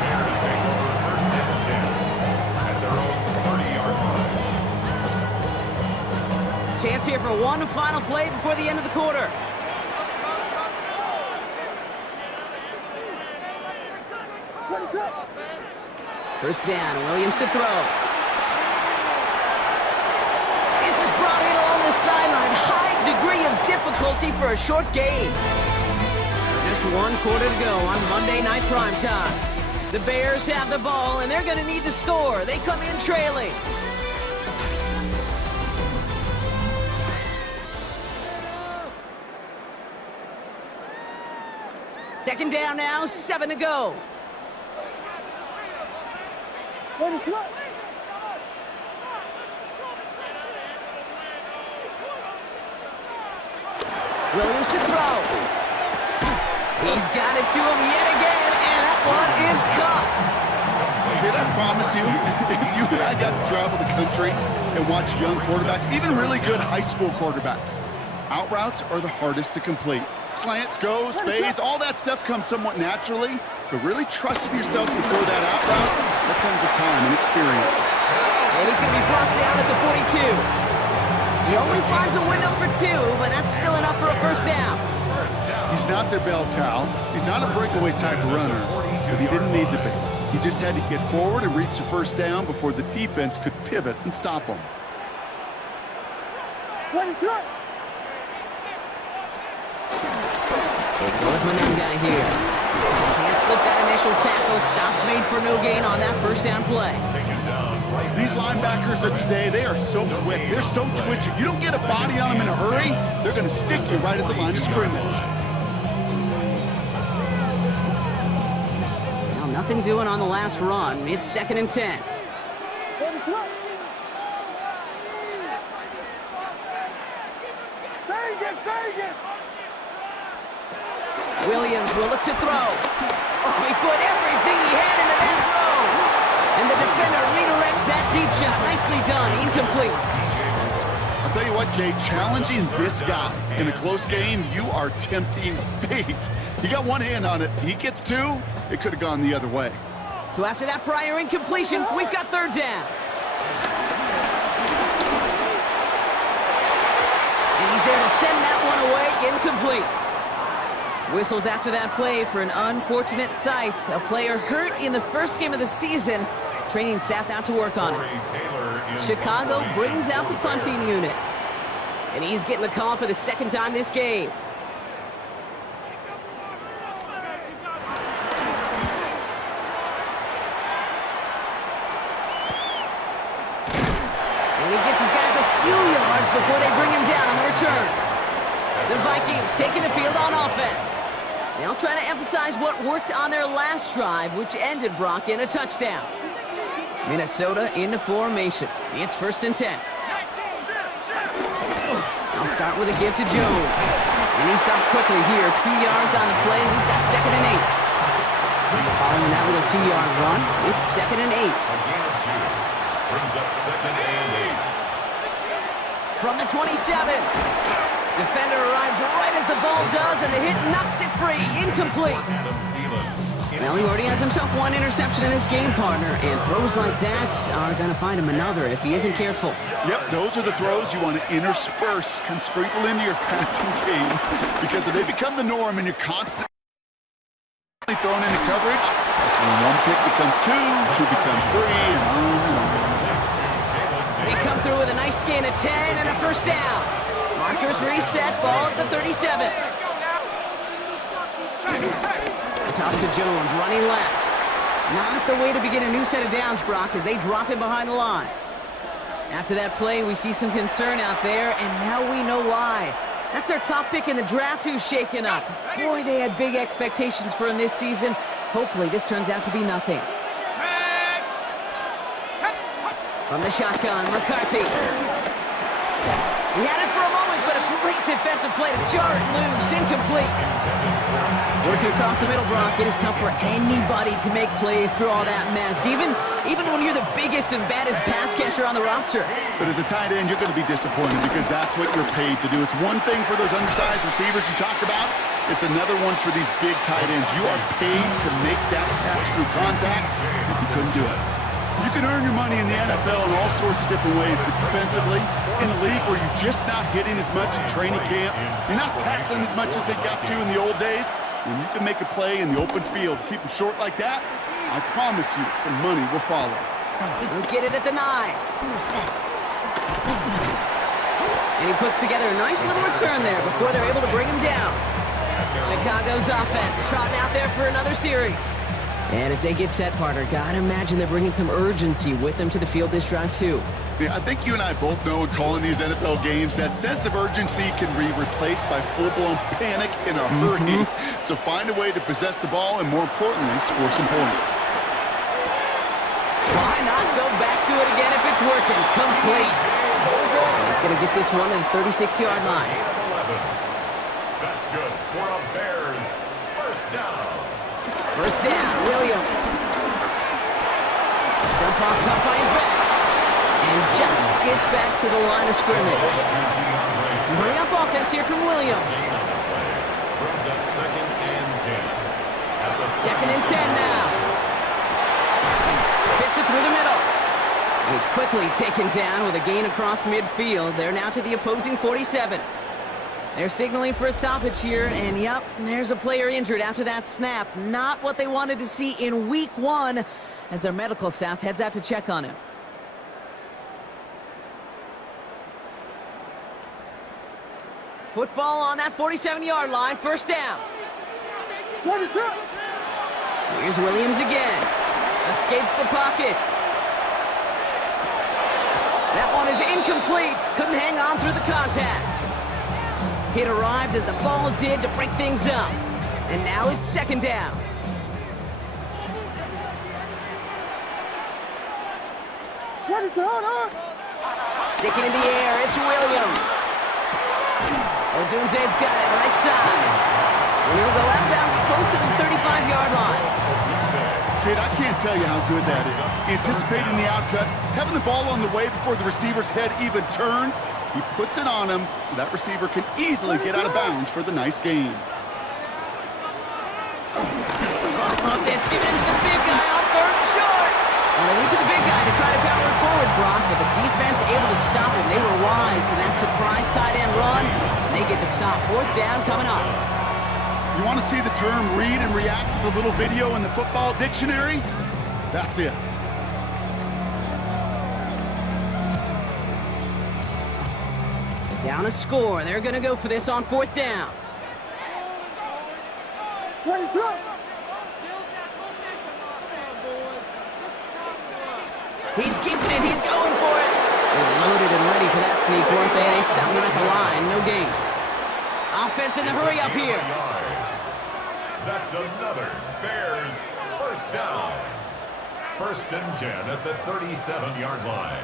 Bears take over 1st and 10 at their own 30-yard line. Chance here for one final play before the end of the quarter. First down, Williams to throw. This is brought in along the sideline. High degree of difficulty for a short game. Just 1 quarter to go on Monday Night Primetime. The Bears have the ball, and they're going to need to score. They come in trailing. Second down now, 7 to go. Williams to throw. He's got it to him yet again, and that one is caught. Did I promise you, if you and I got to travel the country and watch young quarterbacks, even really good high school quarterbacks, out routes are the hardest to complete. Slants, goes, fades, all that stuff comes somewhat naturally, but really trusting yourself to throw that out route, that comes with time and experience. And he's going to be brought down at the 42. He only finds a window for 2, but that's still enough for a first down. He's not their bell cow. He's not a breakaway type of runner, but he didn't need to be. He just had to get forward and reach the first down before the defense could pivot and stop him. They go with Monunga here. Can't slip that initial tackle. Stops made for no gain on that first down play. These linebackers of today, they are so quick. They're so twitchy. You don't get a body on them in a hurry, they're going to stick you right at the line of scrimmage. Now, nothing doing on the last run. It's 2nd and 10. Williams will look to throw. Oh, he put everything he had into that throw. And the defender redirects that deep shot. Nicely done. Incomplete. I'll tell you what, Kate, challenging this guy in a close game, you are tempting fate. He got one hand on it. He gets 2, it could have gone the other way. So after that prior incompletion, we've got 3rd down. And he's there to send that one away. Incomplete. Whistles after that play for an unfortunate sight. A player hurt in the first game of the season. Training staff out to work on it. Chicago brings out the punting unit. And he's getting the call for the 2nd time this game. And he gets his guys a few yards before they bring him down on the return. The Vikings taking the field on offense. They'll try to emphasize what worked on their last drive, which ended, Brock, in a touchdown. Minnesota into formation. It's 1st and 10. I'll start with a give to Jones. And he stopped quickly here. 2 yards on the play. We've got 2nd and 8. Following that little 2-yard run, it's 2nd and 8. A gain of 2 brings up 2nd and 8. From the 27. Defender arrives right as the ball does, and the hit knocks it free. Incomplete. Well, he already has himself one interception in this game, partner, and throws like that are going to find him another if he isn't careful. Yep, those are the throws you want to intersperse and sprinkle into your passing game, because if they become the norm and you're constantly thrown into coverage, that's when one pick becomes two becomes three, and on and on. They come through with a nice gain of 10 and a first down. Markers reset, ball at the 37. Toss to Jones, running left. Not the way to begin a new set of downs, Brock, as they drop him behind the line. After that play, we see some concern out there, and now we know why. That's our top pick in the draft who's shaken up. Boy, they had big expectations for him this season. Hopefully, this turns out to be nothing. From the shotgun, McCarthy. He had it for a moment, but a great defensive play to jar it loose. Incomplete. Working across the middle, Brock, it is tough for anybody to make plays through all that mess, even when you're the biggest and baddest pass catcher on the roster. But as a tight end, you're going to be disappointed because that's what you're paid to do. It's one thing for those undersized receivers you talk about. It's another one for these big tight ends. You are paid to make that catch through contact, and you couldn't do it. You can earn your money in the NFL in all sorts of different ways, but defensively, in a league where you're just not hitting as much in training camp, you're not tackling as much as they got to in the old days, when you can make a play in the open field, keep them short like that, I promise you some money will follow. We'll get it at the 9. And he puts together a nice little return there before they're able to bring him down. Chicago's offense trotting out there for another series. And as they get set, partner, gotta imagine they're bringing some urgency with them to the field this drive, too. Yeah, I think you and I both know in calling these NFL games that sense of urgency can be replaced by full-blown panic in a hurry. So find a way to possess the ball and, more importantly, score some points. Why not go back to it again if it's working? Complete. And he's going to get this one at the 36-yard line. That's good for a Bears first down. First down, Williams. Jump off caught by his back. And just gets back to the line of scrimmage. Some hurry up offense here from Williams. Brings up second and 10. Second and 10 now. Fits it through the middle. And he's quickly taken down with a gain across midfield. They're now to the opposing 47. They're signaling for a stoppage here, and yep, there's a player injured after that snap. Not what they wanted to see in week 1 as their medical staff heads out to check on him. Football on that 47-yard line, first down. What is up? Here's Williams again. Escapes the pocket. That one is incomplete. Couldn't hang on through the contact. Hit arrived as the ball did to break things up. And now it's second down. What is up? Sticking in the air, it's Williams. Odunze's got it right side. And he'll go out of bounds close to the 35-yard line. Kid, I can't tell you how good that is. Anticipating the outcut, having the ball on the way before the receiver's head even turns, he puts it on him so that receiver can easily get out of bounds for the nice gain. Love this, giving it to the big guy on third and short. Well, they went to the big guy to try to power it forward, Brock, but the defense able to stop him. They were wise to that surprise tight end run, and they get the stop. Fourth down coming up. You want to see the term read and react to the little video in the football dictionary? That's it. Down a score. They're going to go for this on fourth down. What is up? He's keeping it. He's going for it. They're loaded and ready for that sneak, weren't they? They stopped him at the line. No gain. Offense in the hurry up here. That's another Bears first down. First and 10 at the 37-yard line.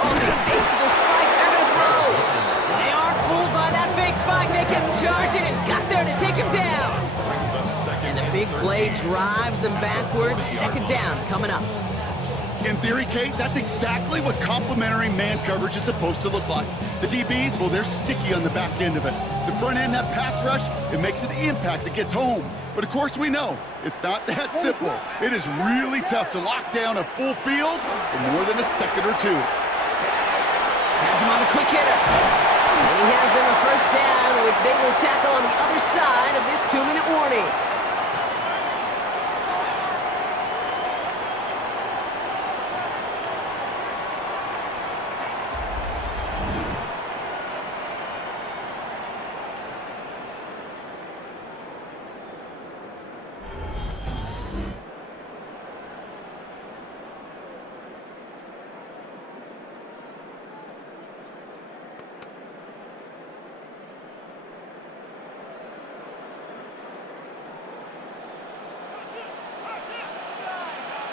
Oh, they faked the spike. They're going to throw. They aren't fooled by that fake spike. They kept charging and got there to take big play drives them backwards. Second down coming up. In theory, Kate, that's exactly what complementary man coverage is supposed to look like. The DBs, well, they're sticky on the back end of it. The front end, that pass rush, it makes an impact that gets home. But of course we know, it's not that simple. It is really tough to lock down a full field for more than a second or two. Has him on the quick hitter. And he has them a first down, which they will tackle on the other side of this 2-minute warning.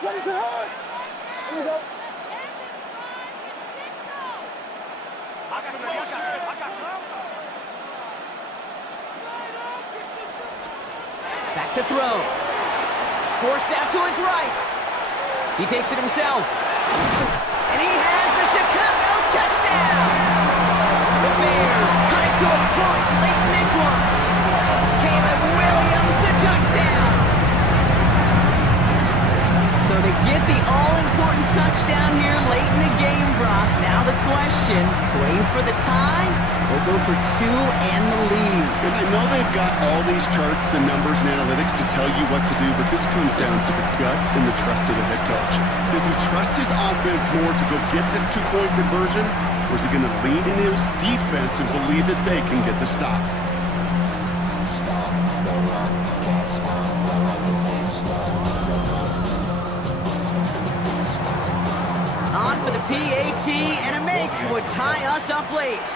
What is it hard? Here we go. Back to throw. Forced out to his right. He takes it himself. And he has the Chicago touchdown. The Bears cut it to a point late in this one. Caleb Williams, the touchdown. So they get the all-important touchdown here late in the game, Brock. Now the question, play for the tie or go for two and the lead? And I know they've got all these charts and numbers and analytics to tell you what to do, but this comes down to the gut and the trust of the head coach. Does he trust his offense more to go get this two-point conversion, or is he going to lean into his defense and believe that they can get the stop? On for the PAT, and a make would tie us up late.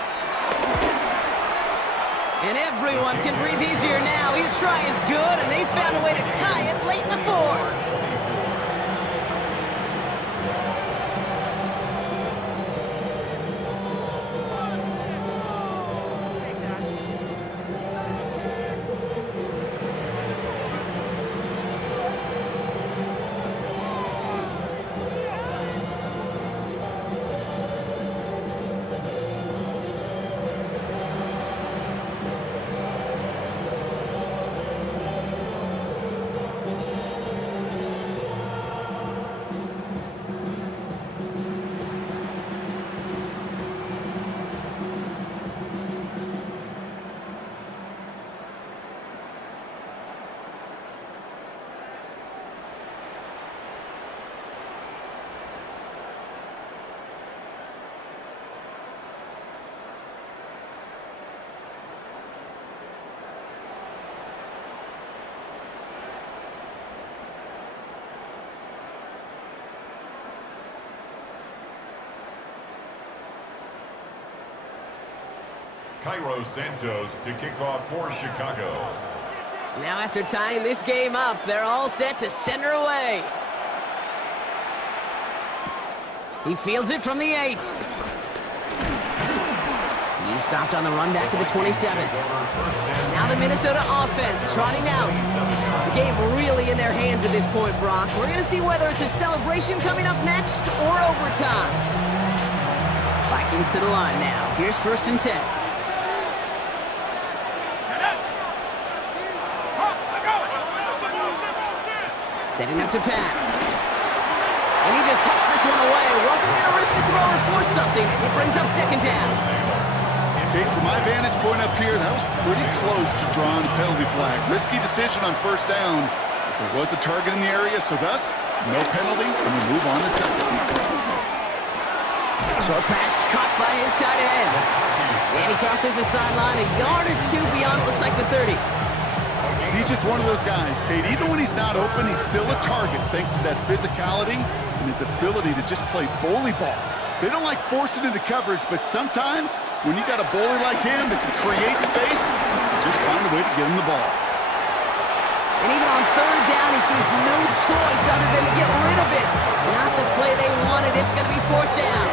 And everyone can breathe easier now. His try is good, and they found a way to tie it late in the fourth. Cairo Santos to kick off for Chicago. Now after tying this game up, they're all set to center away. He fields it from the 8. He's stopped on the run back at the 27. Now the Minnesota offense trotting out. The game really in their hands at this point, Brock. We're going to see whether it's a celebration coming up next or overtime. Vikings to the line now. Here's 1st and 10. Setting up to pass. And he just hucks this one away. Wasn't going to risk a throw or force something. It brings up 2nd down. Okay, from my vantage point up here, that was pretty close to drawing a penalty flag. Risky decision on 1st down. But there was a target in the area, so thus, no penalty, and we move on to 2nd. Short pass caught by his tight end. And he crosses the sideline a yard or two beyond, looks like the 30. He's just one of those guys, Kate. Even when he's not open, he's still a target thanks to that physicality and his ability to just play bully ball. They don't like forcing into coverage, but sometimes when you got a bully like him that can create space, just find a way to get him the ball. And even on 3rd down, he sees no choice other than to get rid of it. Not the play they wanted. It's going to be 4th down.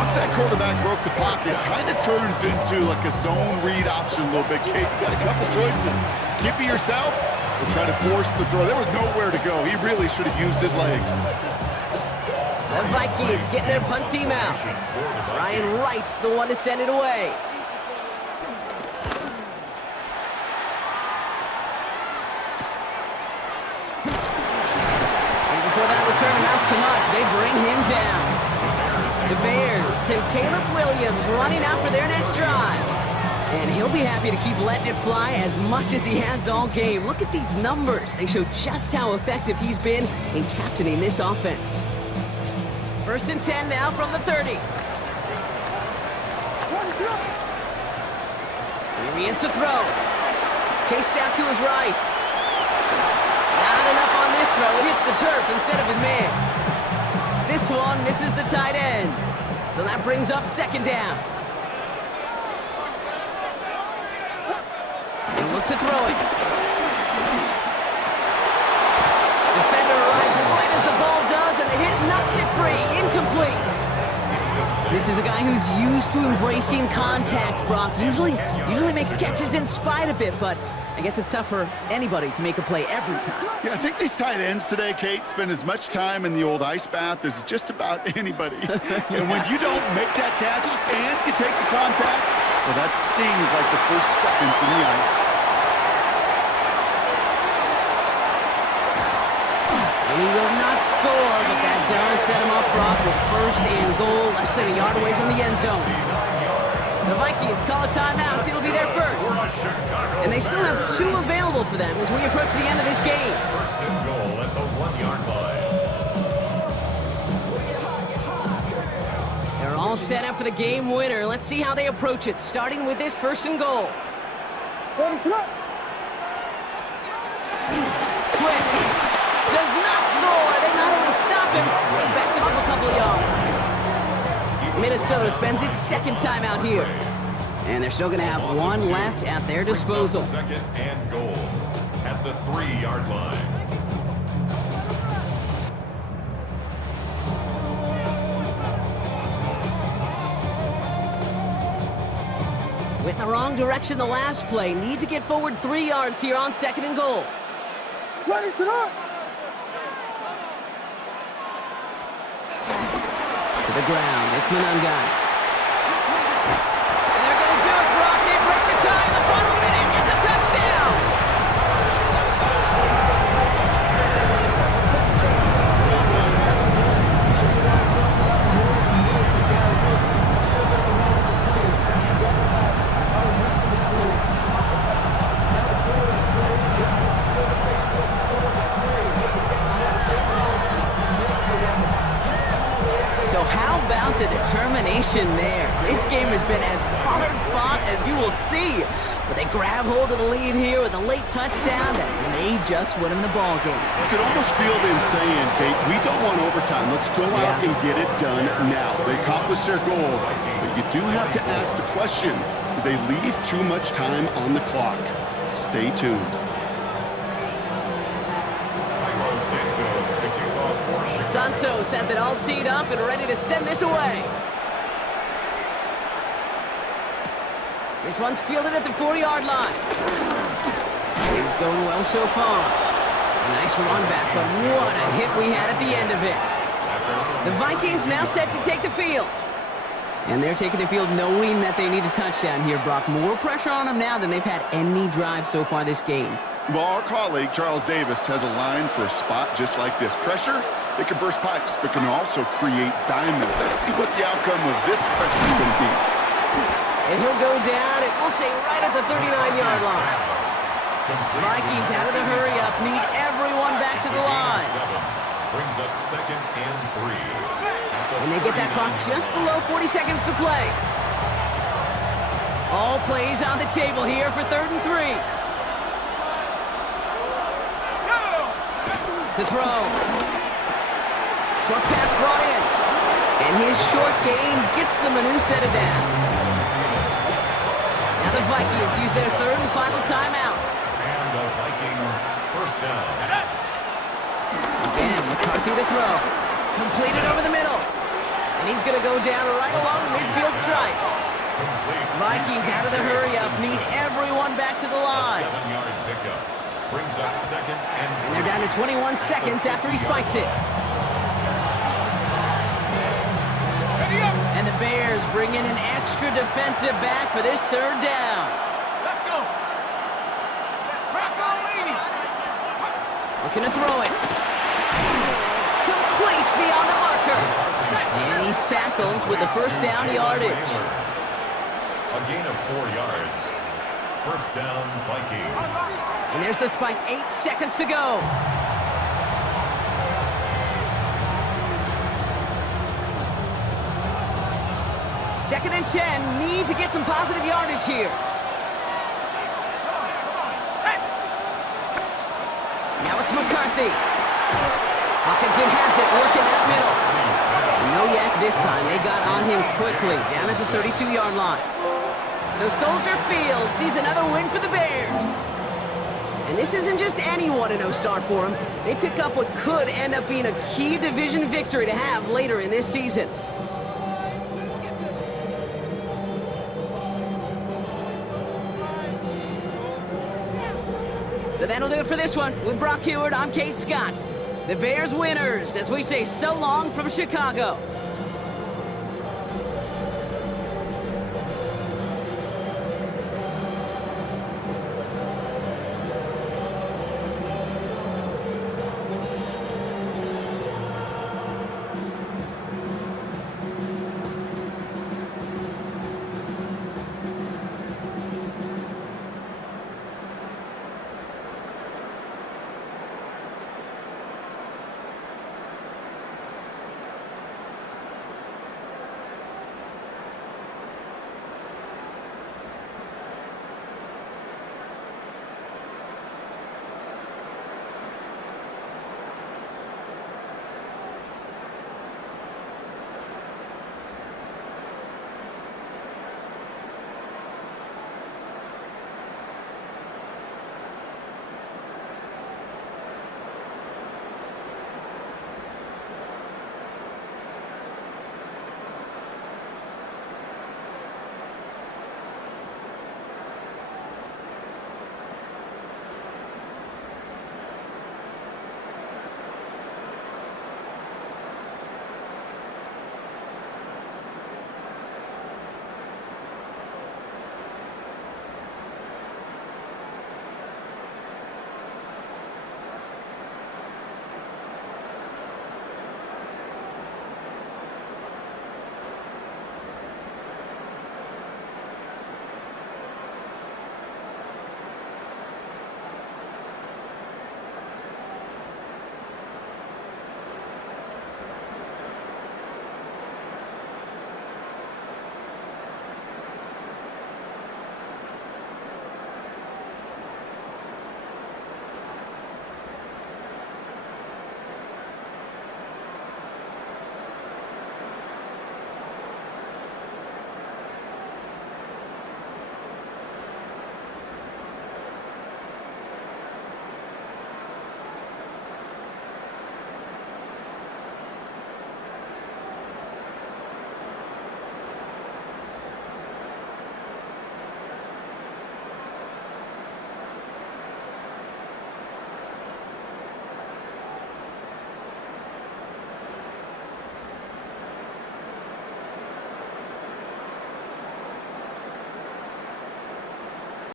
Once once that quarterback broke the pocket, kind of turns into like a zone read option a little bit. Kate, got a couple choices. Keep it yourself or try to force the throw. There was nowhere to go. He really should have used his legs. The Vikings getting their punt team out. Ryan Wright's the one to send it away. And before that return amounts to much, they bring him down. The Bears send Caleb Williams running out for their next drive. And he'll be happy to keep letting it fly as much as he has all game. Look at these numbers. They show just how effective he's been in captaining this offense. 1st and 10 now from the 30. Here he is to throw. Chased out to his right. Not enough on this throw. It hits the turf instead of his man. This one misses the tight end. So that brings up 2nd down. He'll look to throw it. Defender arrives right as the ball does, and the hit knocks it free. Incomplete. This is a guy who's used to embracing contact, Brock. Usually makes catches in spite of it, but I guess it's tough for anybody to make a play every time. Yeah, I think these tight ends today, Kate, spend as much time in the old ice bath as just about anybody. And when you don't make that catch and you take the contact, well, that stings like the first seconds in the ice. And he will not score, but that does set him up, Brock, with 1st and goal, less than a yard away from the end zone. The Vikings call a timeout. It'll be their first. And they still have 2 available for them as we approach the end of this game. 1st and goal at the 1-yard line. They're all set up for the game winner. Let's see how they approach it, starting with this 1st and goal. Swift does not score. They not only stop him, they backed him up a couple of yards. Minnesota spends its 2nd timeout here. And they're still going to have 1 left at their disposal. 2nd and goal at the 3-yard line. Went in the wrong direction the last play. Need to get forward 3 yards here on 2nd and goal. Ready to go. To the ground. It's Monangai. And they're going to do it, Brock. They break the tie in the final minute. It's a touchdown. So how about the determination there? This game has been as hard fought as you will see. But they grab hold of the lead here with a late touchdown that may just win them the ball game. You could almost feel them saying, Kate, we don't want overtime. Let's go out and get it done now. They accomplished their goal, but you do have to ask the question, do they leave too much time on the clock? Stay tuned. Santos has it all teed up and ready to send this away. This one's fielded at the 40-yard line. He's going well so far. A nice run back, but what a hit we had at the end of it. The Vikings now set to take the field. And they're taking the field knowing that they need a touchdown here, Brock. More pressure on them now than they've had any drive so far this game. Well, our colleague, Charles Davis, has a line for a spot just like this. Pressure, it can burst pipes, but can also create diamonds. Let's see what the outcome of this pressure is going to be. And he'll go down, and we'll say right at the 39-yard line. Vikings out of the hurry-up, need everyone back to the line. Brings up 2nd and 3. And they get that clock just below 40 seconds to play. All plays on the table here for 3rd and 3. To throw. Short pass brought in. And his short gain gets them a new set of downs. Now the Vikings use their 3rd and final timeout. And the Vikings 1st down. Again, McCarthy to throw. Completed over the middle. And he's going to go down right along the midfield stripe. Vikings out of the hurry-up need everyone back to the line. 7-yard pickup. Brings up second and they're down to 21 seconds after he spikes it. And the Bears bring in an extra defensive back for this third down. Let's go. Looking to throw it. Complete beyond the marker. And he's tackled with the first down yardage. a gain of 4 yards. First down, Vikings. And there's the spike, 8 seconds to go. Second and 10, need to get some positive yardage here. Now it's McCarthy. Hawkinson has it, working that middle. No yak this time, they got on him quickly, down at the 32-yard line. So Soldier Field sees another win for the Bears. And this isn't just any 1-0 start for them. They pick up what could end up being a key division victory to have later in this season. So that'll do it for this one. With Brock Heward, I'm Kate Scott. The Bears winners as we say so long from Chicago.